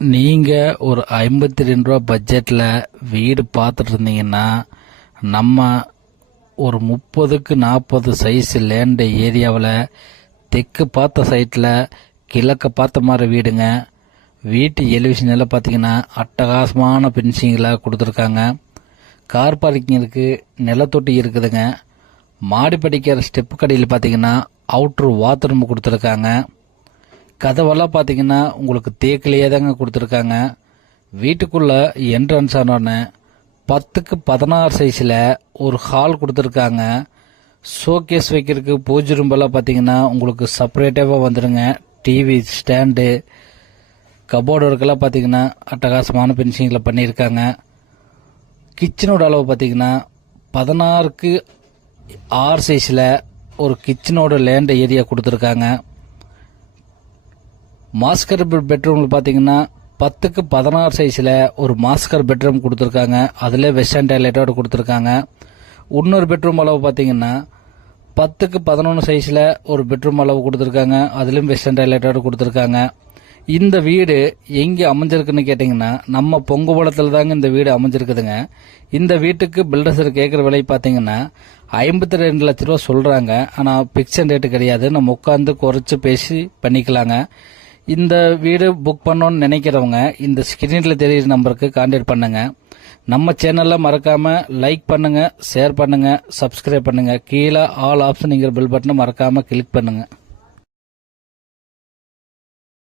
நீங்கள் ஒரு 52 ரூபா பட்ஜெட்டில் வீடு பார்த்துட்டு இருந்தீங்கன்னா நம்ம ஒரு 30க்கு 40 சைஸ் லேண்ட் ஏரியாவில் தெற்கு பார்த்த சைட்டில் கிழக்க பார்த்த மாதிரி வீடுங்க. வீட்டு எலிவேஷன் எல்லாம் பார்த்தீங்கன்னா அட்டகாசமான பினிஷிங்கில் கொடுத்துருக்காங்க. கார் பார்க்கிங் இருக்குது, நிலத்தொட்டி இருக்குதுங்க. மாடி படிக்கிற ஸ்டெப்பு கடையில் பார்த்தீங்கன்னா அவுட்ரு பாத்ரூம் கொடுத்துருக்காங்க. கதவெல்லாம் பார்த்தீங்கன்னா உங்களுக்கு தேக்கிலேயே தாங்க கொடுத்துருக்காங்க. வீட்டுக்குள்ளே என்ட்ரன்ஸ் ஆனோடனே 10க்கு 16 சைஸில் ஒரு ஹால் கொடுத்துருக்காங்க. ஷோகேஸ் வைக்கிறதுக்கு பூஜை ரூம்பெல்லாம் பார்த்தீங்கன்னா உங்களுக்கு செப்பரேட்டாக வந்துடுங்க. டிவி ஸ்டாண்டு, கபோர்டு ஒர்க்கெல்லாம் பார்த்தீங்கன்னா அட்டகாசமான பினிஷிங்கில் பண்ணியிருக்காங்க. கிச்சனோட அளவு பார்த்தீங்கன்னா 16க்கு 6 சைஸில் ஒரு கிச்சனோட லேண்ட் ஏரியா கொடுத்துருக்காங்க. மாஸ்டர் பெட்ரூமில் பார்த்தீங்கன்னா 10க்கு 16 சைஸில் ஒரு மாஸ்டர் பெட்ரூம் கொடுத்துருக்காங்க. அதில் வெஸ்டர்ன் டாய்லெட்டோடு கொடுத்துருக்காங்க. இன்னொரு பெட்ரூம் அளவு பார்த்தீங்கன்னா 10க்கு 11 சைஸில் ஒரு பெட்ரூம் அளவு கொடுத்துருக்காங்க. அதுலேயும் வெஸ்டர்ன் டாய்லெட்டோடு கொடுத்துருக்காங்க. இந்த வீடு எங்கே அமைஞ்சிருக்குன்னு கேட்டிங்கன்னா நம்ம பொங்குபலத்தில் தாங்க இந்த வீடு அமைஞ்சிருக்குதுங்க. இந்த வீட்டுக்கு பில்டர்ஸர் கேட்குற விலை பார்த்தீங்கன்னா 52 லட்ச ரூபா சொல்கிறாங்க. ஆனால் பிக்சன் ரேட்டு கிடையாது, நம்ம உட்காந்து குறைச்சி பேசி பண்ணிக்கலாங்க. இந்த வீடு புக் பண்ணணும்னு நினைக்கிறவங்க இந்த ஸ்கிரீனில் தெரியுற நம்பருக்கு கான்டாக்ட் பண்ணுங்க. நம்ம சேனலில் மறக்காமல் லைக் பண்ணுங்கள், ஷேர் பண்ணுங்கள், சப்ஸ்கிரைப் பண்ணுங்கள். கீழே ஆல் ஆப்ஷனுங்கிற பெல் பட்டனை மறக்காமல் கிளிக் பண்ணுங்கள்.